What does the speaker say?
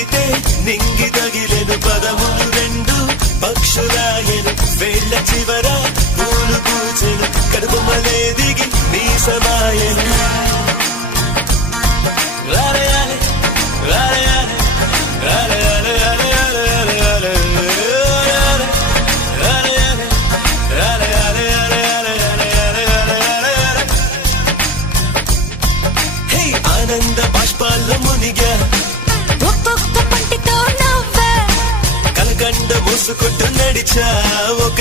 పలికితే నింగి తగిలెను పదములు రెండు పక్షురాయను వేళ్ల చివర పూలు పూచెను కడుపుమలే దిగి నీ సమాయను ఆనంద బాష్పాల్లో మునిగా ఒక్కొక్క పంటితో నవ్వా కలకండ మూసుకుంటూ నడిచా ఒక